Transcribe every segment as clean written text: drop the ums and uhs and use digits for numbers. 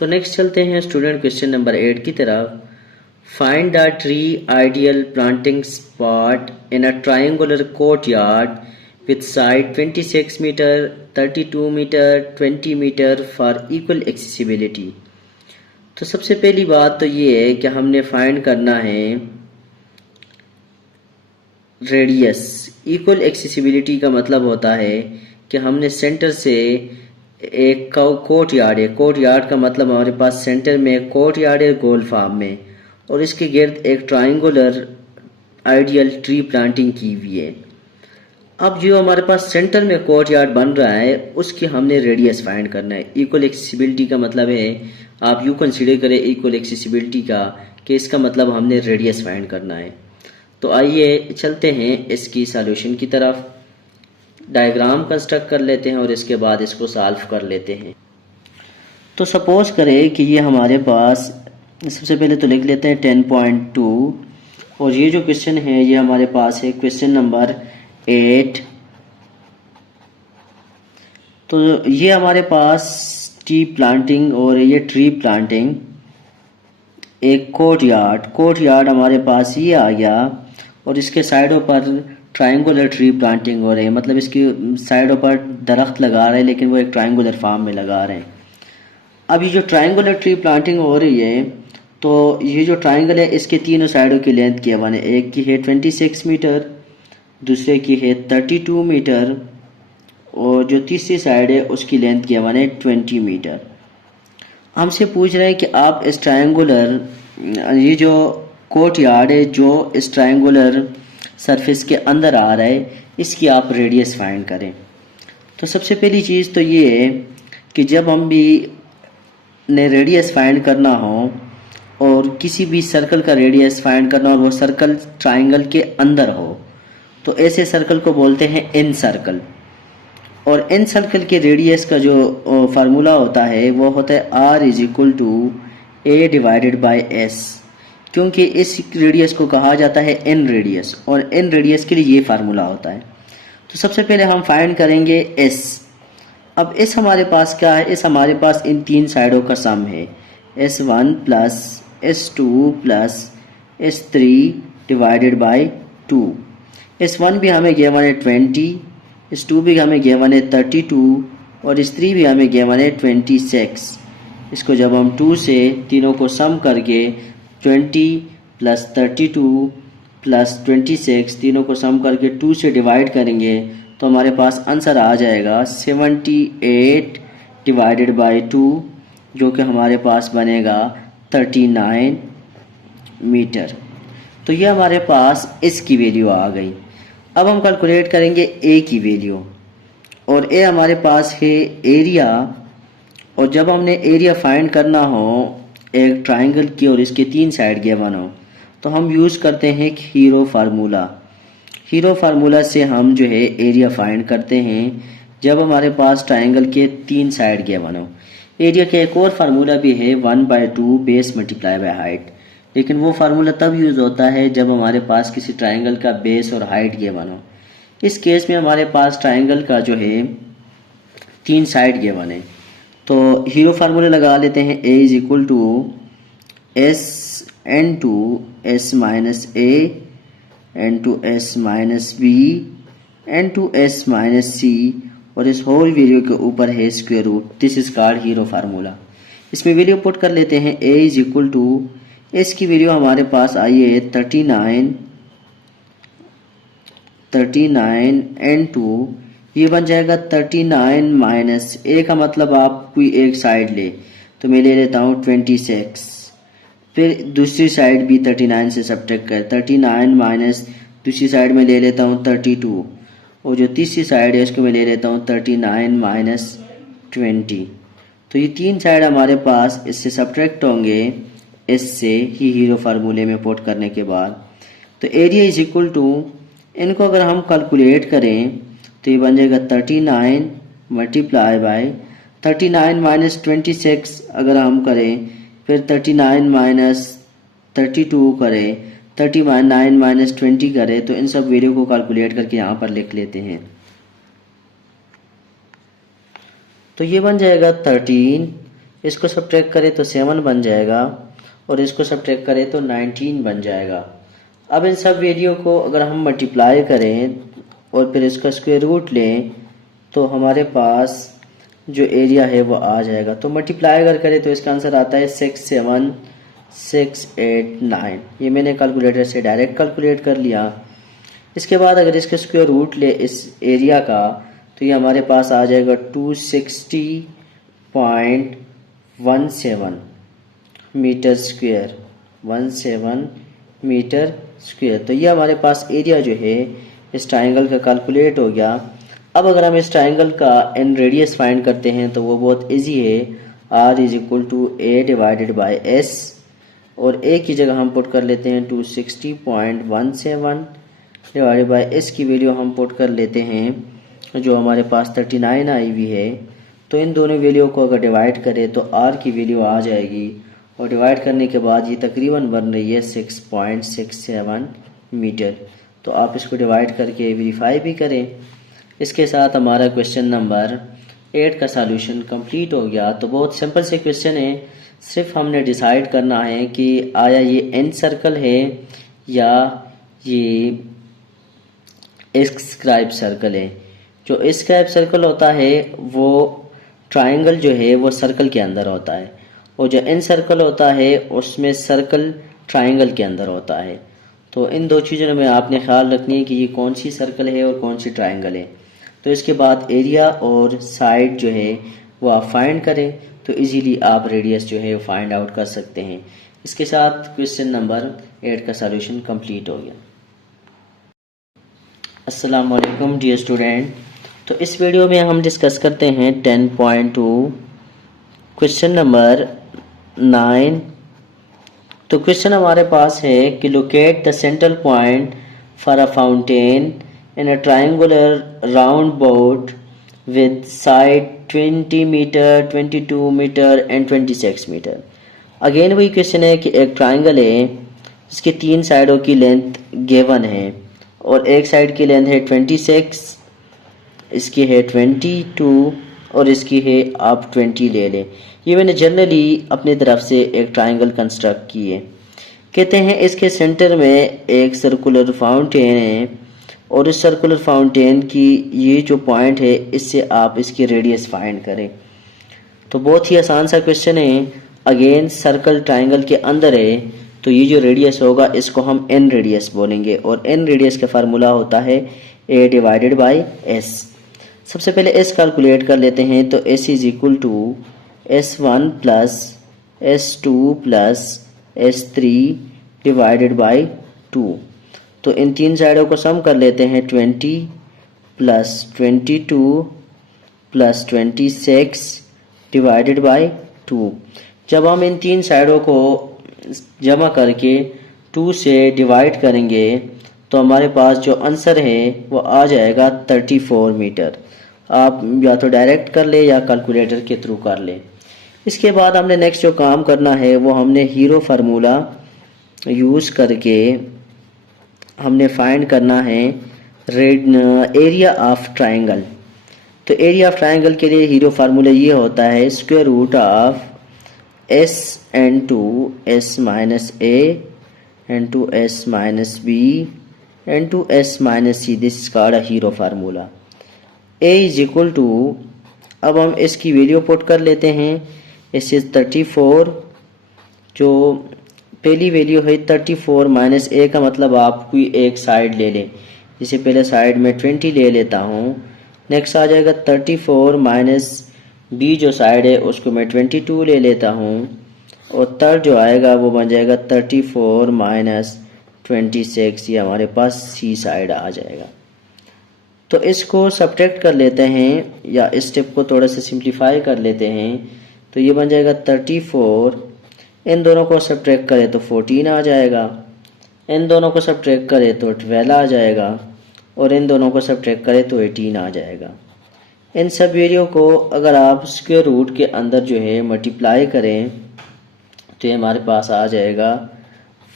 तो नेक्स्ट चलते हैं स्टूडेंट क्वेश्चन नंबर 8 की तरफ। Find the tree ideal planting spot in a triangular courtyard with side 26 meter, 32 meter, 20 meter for equal accessibility. तो सबसे पहली बात तो ये है कि हमने फाइंड करना है रेडियस। इक्वल एक्सेसिबिलिटी का मतलब होता है कि हमने सेंटर से एक कोर्ट यार्ड है, कोर्ट यार्ड का मतलब हमारे पास सेंटर में कोर्ट यार्ड है गोल फॉर्म में, और इसके गिर्द एक ट्रायंगुलर आइडियल ट्री प्लांटिंग की हुई है। अब जो हमारे पास सेंटर में कोर्ट यार्ड बन रहा है उसकी हमने रेडियस फाइंड करना है। इक्वल एक्सेसिबिलिटी का मतलब है, आप यूँ कंसीडर करें इक्वल एक्सेसिबिलिटी का कि इसका मतलब हमने रेडियस फाइंड करना है। तो आइए चलते हैं इसकी सॉल्यूशन की तरफ। डायग्राम कंस्ट्रक्ट कर लेते हैं और इसके बाद इसको सॉल्व कर लेते हैं। तो सपोज करें कि ये हमारे पास, सबसे पहले तो लिख लेते हैं 10.2, और ये जो क्वेश्चन है ये हमारे पास है क्वेश्चन नंबर 8। तो ये हमारे पास टी प्लांटिंग और ये ट्री प्लांटिंग, एक कोर्ट यार्ड हमारे पास ये आ गया, और इसके साइडों पर ट्रायंगुलर ट्री प्लांटिंग हो रही है, मतलब इसकी साइडों पर दरख्त लगा रहे हैं लेकिन वो एक ट्रायंगुलर फॉर्म में लगा रहे हैं। अब ये जो ट्रायंगुलर ट्री प्लांटिंग हो रही है, तो ये जो ट्रायंगल है इसके तीनों साइडों की लेंथ की वन है। एक की है 26 मीटर, दूसरे की है 32 मीटर, और जो तीसरी साइड है उसकी लेंथ की वन है 20 मीटर। हमसे पूछ रहे हैं कि आप इस ट्रायंगुलर, ये जो कोर्ट यार्ड है जो इस ट्रायंगुलर सरफेस के अंदर आ रहा है, इसकी आप रेडियस फाइंड करें। तो सबसे पहली चीज़ तो ये है कि जब हम भी ने रेडियस फाइंड करना हो और किसी भी सर्कल का रेडियस फाइंड करना हो और वो सर्कल ट्रायंगल के अंदर हो, तो ऐसे सर्कल को बोलते हैं इन सर्कल। और इन सर्कल के रेडियस का जो फार्मूला होता है वो होता है R = A divided by S, क्योंकि इस रेडियस को कहा जाता है एन रेडियस, और एन रेडियस के लिए ये फार्मूला होता है। तो सबसे पहले हम फाइंड करेंगे S। अब S हमारे पास क्या है? S हमारे पास इन तीन साइडों का सम है, S1 plus S2 plus S3 divided by 2। S1 भी हमें गिवन है 20, S2 भी हमें गिवन है 32, और S3 भी हमें गिवन है 26। इसको जब हम 2 से तीनों को सम करके 20 प्लस 32 प्लस 26 तीनों को सम करके 2 से डिवाइड करेंगे तो हमारे पास आंसर आ जाएगा 78 डिवाइडेड बाई 2, जो कि हमारे पास बनेगा 39 मीटर। तो ये हमारे पास इसकी वैल्यू आ गई। अब हम कैलकुलेट करेंगे ए की वैल्यू, और ए हमारे पास है एरिया। और जब हमने एरिया फाइंड करना हो एक ट्रायंगल की और इसके तीन साइड गिवन हो, तो हम यूज़ करते हैं हीरो फार्मूला। हीरो फार्मूला से हम जो है एरिया फाइंड करते हैं जब हमारे पास ट्रायंगल के तीन साइड गिवन हो। एरिया का एक और फार्मूला भी है 1/2 बेस मल्टीप्लाई बाय हाइट, लेकिन वो फार्मूला तब यूज़ होता है जब हमारे पास किसी ट्रायंगल का बेस और हाइट गिवन हो। इस केस में हमारे पास ट्रायंगल का जो है तीन साइड गिवन है, तो हीरो फार्मूला लगा लेते हैं। A = S n2 S minus A n2 S minus B n2 S minus C, और इस होल वैल्यू के ऊपर है square root. This is called hero formula. इसमें वैल्यू पुट कर लेते हैं। A = S की वैल्यू हमारे पास आई है 39 n2, ये बन जाएगा 39 माइनस A का मतलब आप कोई एक साइड ले, तो मैं ले लेता हूँ 26, फिर दूसरी साइड भी 39 से सब्ट्रैक्ट कर 39 माइनस दूसरी साइड में ले लेता हूँ 32, और जो तीसरी साइड है उसको मैं ले लेता हूँ 39 माइनस 20। तो ये तीन साइड हमारे पास इससे सब्ट्रैक्ट होंगे इससे ही हीरो फार्मूले में पुट करने के बाद। तो एरिया = इनको अगर हम कैलकुलेट करें तो ये बन जाएगा 39 मल्टीप्लाई बाय 39 माइनस 26 अगर हम करें, फिर 39 माइनस 32 करें, 39 माइनस 20 करें, तो इन सब वैल्यू को कैलकुलेट करके यहाँ पर लिख लेते हैं। तो ये बन जाएगा 13, इसको सब्ट्रैक्ट करें तो 7 बन जाएगा और इसको सब्ट्रैक्ट करें तो 19 बन जाएगा। अब इन सब वैल्यू को अगर हम मल्टीप्लाई करें और फिर इसका स्क्वायर रूट लें तो हमारे पास जो एरिया है वो आ जाएगा। तो मल्टीप्लाई अगर करें तो इसका आंसर आता है 67689। ये मैंने कैलकुलेटर से डायरेक्ट कैलकुलेट कर लिया। इसके बाद अगर इसका स्क्वायर रूट ले इस एरिया का तो ये हमारे पास आ जाएगा 260.17 मीटर स्क्वायर, 17 मीटर स्क्वायर। तो ये हमारे पास एरिया जो है इस ट्राइंगल का कैलकुलेट हो गया। अब अगर हम इस ट्राइंगल का एन रेडियस फाइंड करते हैं तो वो बहुत इजी है। r is equal to a divided by s और a की जगह हम पुट कर लेते हैं 260.17 डिवाइडेड बाई s की वैल्यू हम पुट कर लेते हैं जो हमारे पास 39 आई हुई है। तो इन दोनों वैल्यू को अगर डिवाइड करें तो r की वैल्यू आ जाएगी और डिवाइड करने के बाद ये तकरीबन बन रही है 6.67 मीटर। तो आप इसको डिवाइड करके वेरीफाई भी करें। इसके साथ हमारा क्वेश्चन नंबर 8 का सॉल्यूशन कंप्लीट हो गया। तो बहुत सिंपल से क्वेश्चन है, सिर्फ हमने डिसाइड करना है कि आया ये एन सर्कल है या ये स्क्राइब सर्कल है। जो स्क्राइब सर्कल होता है वो ट्राइंगल जो है वो सर्कल के अंदर होता है और जो एन सर्कल होता है उसमें सर्कल ट्राइंगल के अंदर होता है। तो इन दो चीज़ों में आपने ख्याल रखनी है कि ये कौन सी सर्कल है और कौन सी ट्राइंगल है। तो इसके बाद एरिया और साइड जो है वो आप फाइंड करें तो इजीली आप रेडियस जो है वो फाइंड आउट कर सकते हैं। इसके साथ क्वेश्चन नंबर 8 का सॉल्यूशन कंप्लीट हो गया। अस्सलाम वालेकुम डियर स्टूडेंट। तो इस वीडियो में हम डिस्कस करते हैं 10.2 क्वेश्चन नंबर 9। तो क्वेश्चन हमारे पास है कि locate the central point for a fountain in a triangular round board with side 20 meter, 22 meter and 26 meter। Again वही क्वेश्चन है कि एक ट्राइंगल है जिसके 3 साइडों की लेंथ गिवन है और एक साइड की लेंथ है 26, इसकी है 22 और इसकी है आप 20 ले लें। ये मैंने जनरली अपनी तरफ से एक ट्राइंगल कंस्ट्रक्ट की है। कहते हैं इसके सेंटर में एक सर्कुलर फाउंटेन है और इस सर्कुलर फाउंटेन की ये जो पॉइंट है इससे आप इसकी रेडियस फाइंड करें। तो बहुत ही आसान सा क्वेश्चन है। अगेन सर्कल ट्राइंगल के अंदर है तो ये जो रेडियस होगा इसको हम एन रेडियस बोलेंगे और एन रेडियस का फार्मूला होता है a डिवाइडेड बाई s। सबसे पहले s कैलकुलेट कर लेते हैं। तो s is equal to s1 plus s2 plus s3 divided by 2। तो इन 3 साइडों को सम कर लेते हैं 20 प्लस 22 प्लस 26 डिवाइडेड बाई 2। जब हम इन 3 साइडों को जमा करके 2 से डिवाइड करेंगे तो हमारे पास जो आंसर है वो आ जाएगा 34 मीटर। आप या तो डायरेक्ट कर ले या कैलकुलेटर के थ्रू कर ले। इसके बाद हमने नेक्स्ट जो काम करना है वो हमने हीरो फार्मूला यूज़ करके हमने फाइंड करना है एरिया ऑफ ट्राइंगल। तो एरिया ऑफ ट्राइंगल के लिए हीरो फार्मूला ये होता है square root of s into s minus a into s minus b into s minus c। This is called a hero formula. a is equal to, अब हम इसकी value put कर लेते हैं। s इज 34, जो पहली वैल्यू है 34 minus a का मतलब आप कोई एक साइड ले लें। जैसे पहले साइड में 20 ले लेता हूँ। नेक्स्ट आ जाएगा 34 माइनस b जो साइड है उसको मैं 22 ले लेता हूँ और थर्ड जो आएगा वो बन जाएगा 34 माइनस 26। ये हमारे पास c साइड आ जाएगा। तो इसको सब्ट्रैक्ट कर लेते हैं या इस स्टेप को थोड़ा सा सिंप्लीफाई कर लेते हैं। तो ये बन जाएगा 34, इन दोनों को सब्ट्रैक्ट करें तो 14 आ जाएगा, इन दोनों को सब्ट्रैक्ट करें तो 12 आ जाएगा और इन दोनों को सब्ट्रैक्ट करें तो 18 आ जाएगा। इन सब वैल्यू को अगर आप स्क्वायर रूट के अंदर जो है मल्टीप्लाई करें तो ये हमारे पास आ जाएगा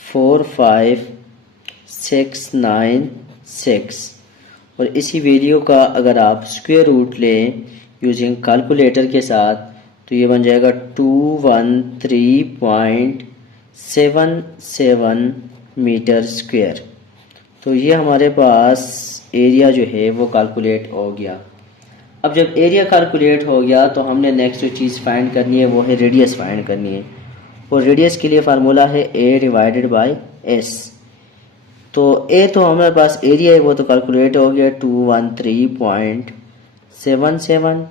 45696 और इसी वैल्यू का अगर आप स्क्वायर रूट लें यूजिंग कैलकुलेटर के साथ तो तो ये बन जाएगा 213.77 मीटर स्क्वायर। तो ये हमारे पास एरिया जो है वो कैलकुलेट हो गया। अब जब एरिया कैलकुलेट हो गया तो हमने नेक्स्ट जो चीज़ फाइंड करनी है वो है रेडियस फाइंड करनी है। और रेडियस के लिए फार्मूला है a डिवाइडेड बाय s। तो a तो हमारे पास एरिया है वो तो कैलकुलेट हो गया 213.77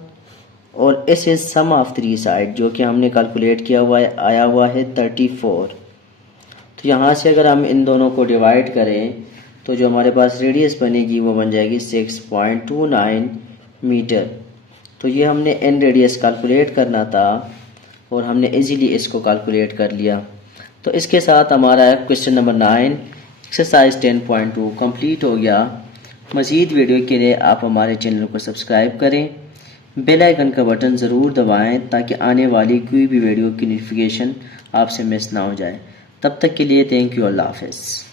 और s is sum of three side जो कि हमने कैलकुलेट किया हुआ है, आया हुआ है 34। तो यहाँ से अगर हम इन दोनों को डिवाइड करें तो जो हमारे पास रेडियस बनेगी वो बन जाएगी 6.29 मीटर। तो ये हमने एन रेडियस कैलकुलेट करना था और हमने इजीली इसको कैलकुलेट कर लिया। तो इसके साथ हमारा क्वेश्चन नंबर 9 एक्सरसाइज 10.2 कंप्लीट हो गया। मज़ीद वीडियो के लिए आप हमारे चैनल को सब्सक्राइब करें, बेल आइकन का बटन ज़रूर दबाएं ताकि आने वाली कोई भी वीडियो की नोटिफिकेशन आपसे मिस ना हो जाए। तब तक के लिए थैंक यू, अल्लाह हाफ़िज़।